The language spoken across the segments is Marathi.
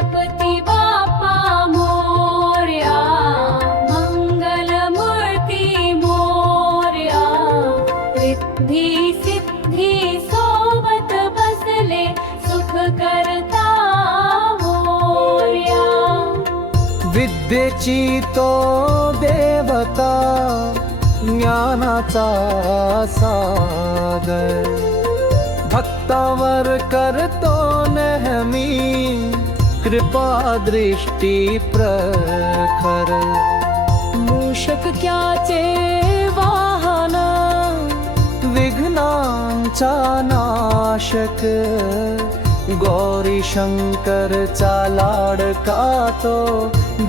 गणपती बाप्पा मोरया, मंगलमूर्ती मोरया, रिद्धी सिद्धी सोबत बसले सुख करता मोरया. विद्येची तो देवता, ज्ञानाचा सागर, भक्तावर करतो नेहमी कृपा दृष्टी प्रखर. मूषक क्याचे वाहन, विघ्नांचा नाशक, गौरी शंकरचा लाडका तो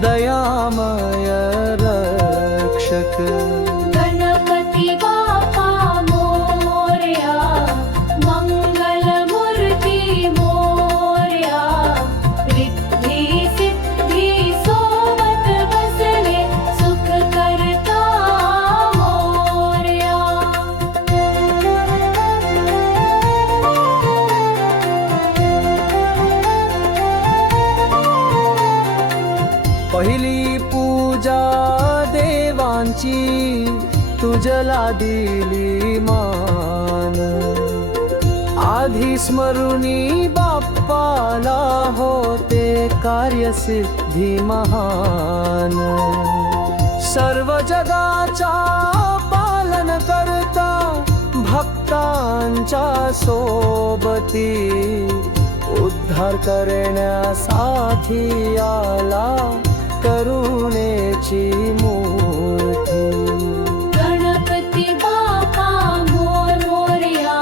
दयामय रक्षक. गणपती बाप्पा मोरया, मंगलमूर्ती मोरया, रिद्धी सिद्धी सोबत बसले सुख करता मोरया. पहिली पूजा देवांची तुझला दिली मान, आधी स्मरुनी बाप्पाला होते कार्यसिद्धी महान. सर्व जगाचा पालन करता भक्तांच्या सोबती, उद्धार करण्यासाठी आला करुणेची मूर्ती. गणपती बाप्पा मोरया,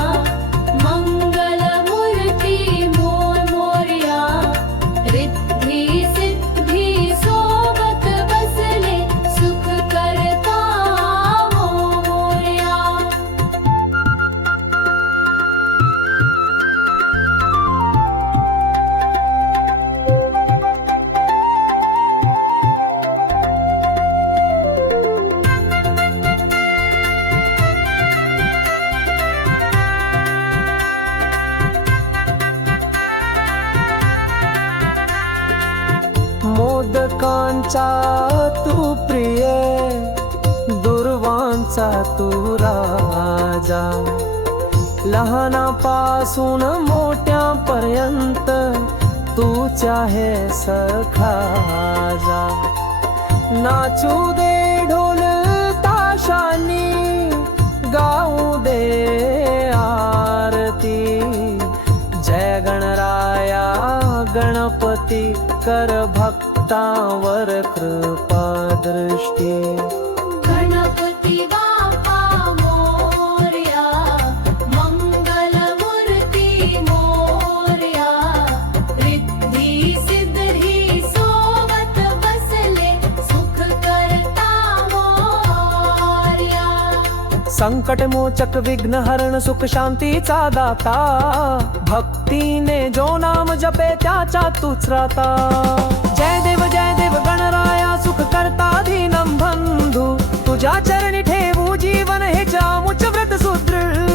मंगलमूर्ती मोरया, रिद्धी सिद्धी सोबत बसले सुख करता मोरया. मोदकांचा तू प्रिय, दुर्वांचा तू राजा, लहानापासून मोठ्यापर्यंत तूच आहे सखाजा. नाचू दे ढोल ताशानी, गाऊ दे आरती, जय गणराया गणपती कर भक्तावर कृपा दृष्टी. गणपती बाप्पा मोरया, मंगलमूर्ती मोरया, रिद्धी सिद्धी सोबत बसले सुख करता मोरया. संकट मोचक विघ्न हरण सुख शांतीचा दाता, भक्तीने जो नाम जपे त्याच्या तूच राहता. जय देव गणराया सुख करता दीनम बंधू, तुझ्या चरणी ठेवू जीवन हे जामुच व्रत सुदृढ.